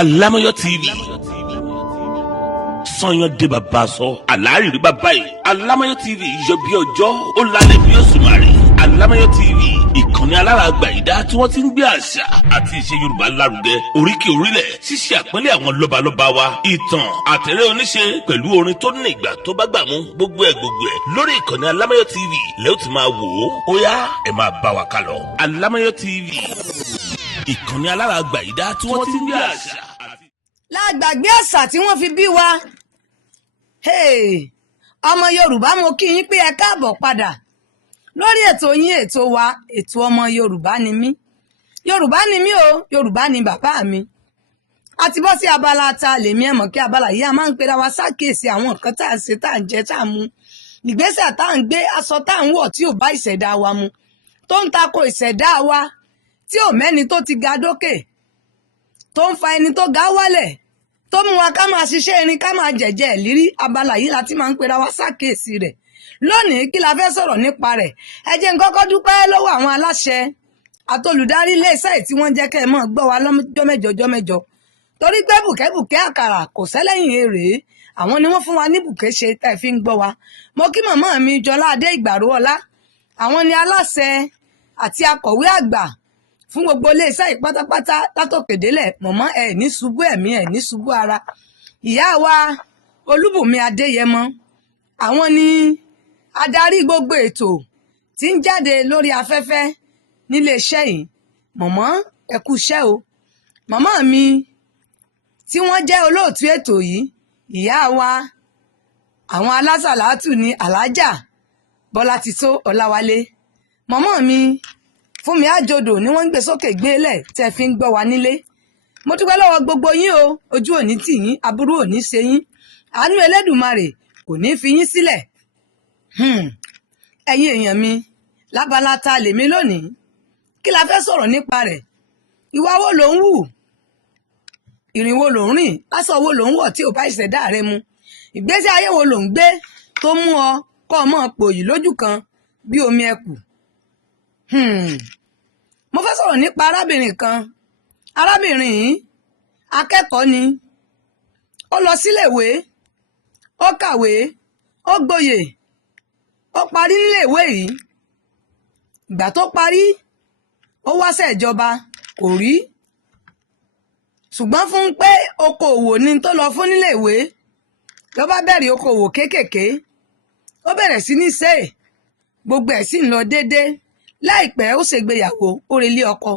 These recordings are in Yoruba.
Alámọ̀yọ́ TV sọyàn dé bàbá sọ àlárìrí bàbá yìí. Alámọ̀yọ́ TV yọ bí ọjọ́ ó lálẹ́ bí òṣùmàrè. Alámọ̀yọ́ TV ìkànnì alárágbà ìdá tí wọ́n ti ń gbé àṣà àti ìṣe Yorùbá lárugẹ, oríkì orílẹ̀, ṣíṣe àpọ́nlé àwọn lọ́balọ́ba wa, ìtàn àtẹ̀rẹ́ oníṣe pẹ̀lú orin tó ní ìgbà tó bá gbà mú, gbogbo ẹ̀ lórí ìkànnì Alámọ̀yọ́ TV lẹ́yìn tí máa wò ó yá ẹ máa bá wa kálọ. Alámọ̀yọ́ TV ìkànnì alárágbà ìdá tí wọ́n ti ń gbé àṣà. lágbàgbé àṣà tí wọ́n fi bí wa. Ọmọ Yorùbá, mo kí yín pé ẹ káàbọ̀ padà lórí ètò yín, ètò wa, ètò ọmọ Yorùbá ni mí. Yorùbá ni mí o, Yorùbá ni bàbá mi. A ti bọ́ sí abala ta lèmi, ẹ mọ̀ kí abala yìí a máa ń pera wa ṣàkíyèsí àwọn nǹkan tá à ń ṣe, tá à ń jẹ, tá à ń mu, ìgbésẹ̀ tá à ń gbé, aṣọ tá à ń wọ̀ tí ò bá ìṣẹ̀dá wa mu, tó ń tako ìṣẹ̀dá wa, tí ò mẹ́ni tó ti ga dókè, tó ń fa ẹni tó ga wálẹ̀, tó mú wa ká máa ṣiṣẹ́ irin, ká máa jẹ̀jẹ̀ ìlírí. Abala yìí la ti máa ń pera wa ṣàkíyèsí rẹ̀. Lónìí kí la fẹ́ sọ̀rọ̀ nípa rẹ̀? Ẹ jẹ́ n kọ́kọ́ dúpẹ́ lọ́wọ́ àwọn aláṣẹ àtolùdarí iléeṣẹ́ tí wọ́n jẹ́ kẹ́ ẹ máa gbọ́ wa lọ́jọ́ mẹ́jọ, torí pé bùkẹ́bùkẹ́ àkàrà kò sẹ́lẹ̀yìn èrè. Àwọn ni wọ́n fún wa ní bùkẹ́ ṣe tá ẹ fi ń gbọ́ wa. Mo kí màmá mi Jọlá Adé Ìgbàrú Ọlá. Àwọn ni aláṣẹ àti akọ̀wé àgbà fún gbogbo iléeṣẹ́ yìí pátápátá látòkèdélẹ̀. Mọ̀mọ́ ẹ ní ṣubú ẹ̀mí, ẹ ní ṣubú ara. Ìyá wa Olúbùnmi Adéyẹmọ, àwọn ni adarí gbogbo ètò tí ń jáde lórí afẹ́fẹ́ níléeṣẹ́ yìí. Mọ̀mọ́ ẹ kú iṣẹ́ o. Màmá mi tí wọ́n jẹ́ olóòtú ètò yìí, ìyá wa àwọn alásàlátù ní Alájà Bọ́látitó Ọláwálé. Màmá mi Fúnmi Àjòdò ni wọ́n ń gbé sókè gbélẹ̀ tẹ́ fi ń gbọ́ wa nílé. Mo dúpẹ́ lọ́wọ́ gbogbo yín o, ojú òní tì yín, aburú òní ṣe yín, àánú Elédùmarè kò ní fi yín sílẹ̀. Ẹ̀yin èèyàn mi, lábala ta lèmi lónìí, kí la fẹ́ sọ̀rọ̀ nípa rẹ̀? Ìwà wo ló ń hù? Ìrìn wo ló ń rìn? Aṣọ wo ló ń wọ̀ tí ò bá ìṣẹ̀dá rẹ mu? Ìgbésí ayé wo ló ń gbé tó mú ọ kọ́ ọmọ pòyì lójú kan bí omi ẹkù? Mo fẹ́ sọ̀rọ̀ nípa arábìnrin kan. Arábìnrin yìí akẹ́kọ̀ọ́ ni. Ó lọ síléèwé, ó kàwé, ó gboyè, ó parí níléèwé yìí. Ìgbà tó parí, ó wáṣẹ́ ìjọba, kò rí. Ṣùgbọ́n fún pé okòòwò ni tó lọ fún níléèwé, ló bá bẹ̀rẹ̀ okòòwò kéékèèké. Ó bẹ̀rẹ̀ sí ní ṣe, gbogbo ẹ̀ sì ń lọ déédéé. Láìpẹ́ ó ṣègbéyàwó, ó relé ọkọ.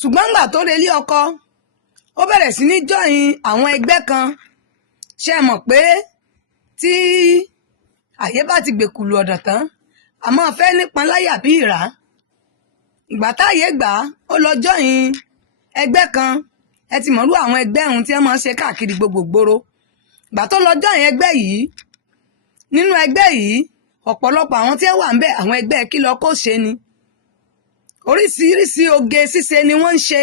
Ṣùgbọ́n ńgbà tó relé ọkọ, ó bẹ̀rẹ̀ sí ní jọyìn àwọn ẹgbẹ́ kan. Ṣé ẹ mọ̀ pé tí àyè bá ti gbèkùlù ọ̀dàn tán, a máa fẹ́ nípọn láyà bí ìrá. Ìgbà táyé gbà ó lọ jọyìn ẹgbẹ́ kan. Ẹ ti mọ̀rú àwọn ẹgbẹ́ ohun tí wọ́n máa ń ṣe káàkiri gbogbo gbòòrò. Ìgbà tó lọ jọyìn ẹgbẹ́ yìí, nínú ẹgbẹ́ yìí ọ̀pọ̀lọpọ̀ àwọn tí wọ́n wà ń bẹ̀, àwọn ẹgbẹ́ kí lọ kó ṣe ni. Oríṣiríṣi oge ṣíṣe ni wọ́n ń ṣe.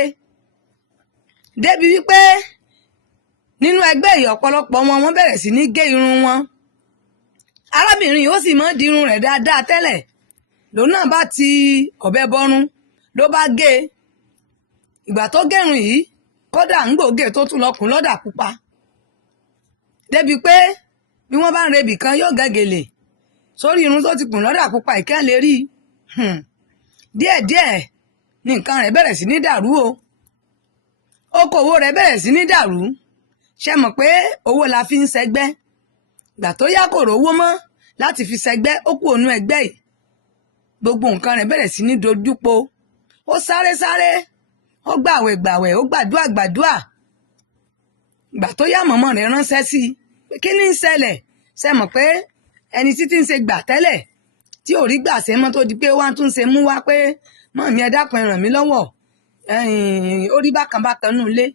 Débi wípé nínú ẹgbẹ́ yìí ọ̀pọ̀lọpọ̀ wọ́n bẹ̀rẹ̀ sí ní gé irun wọn. Arábìnrin yìí ó sì máa ń di irun rẹ̀ dáadáa tẹ́lẹ̀. Lòun náà bá ti ọ̀bẹ bọ́rún ló bá gé. Ìgbà tó gẹ̀rùn yìí, kódà ń gbòógè tó tún lọkùn lọ́dà pupa. Débi pé bí wọ́n bá ń rebì kan yóò gẹ́gẹ̀lè sórí irun tó ti kùn lọ́dà pupa ìkẹ́ lè rí. Díẹ̀díẹ̀ ni nǹkan rẹ̀ bẹ̀rẹ̀ sí ní dàrú o. Okòwò rẹ̀ bẹ̀rẹ̀ sí ní dàrú. Ṣé mọ̀ pé owó la fi ń ṣẹgbẹ́? Ìgbà tó yá kò rówó mọ́ láti fi ṣẹgbẹ́, ó kú ònú ẹgbẹ́ yìí. Gbogbo nǹkan rẹ̀ bẹ̀rẹ̀ sí ní dojúpo. Ó sáré, ó gbàwẹ̀, ó gbàdúà. Ìgbà tó yá mọ̀mọ́ rẹ̀ ránṣẹ́ sí i pé kí ni ń ṣẹlẹ̀? Ṣé mọ̀ pé ẹni títí ń ṣe gbà tẹ́lẹ̀ tí ò rí gbà ṣe mọ́ tó di pé wá tún ṣe mú wá pé mọ́ mi ẹ dákun ẹ ràn mí lọ́wọ́, ó rí bákan nù ilé.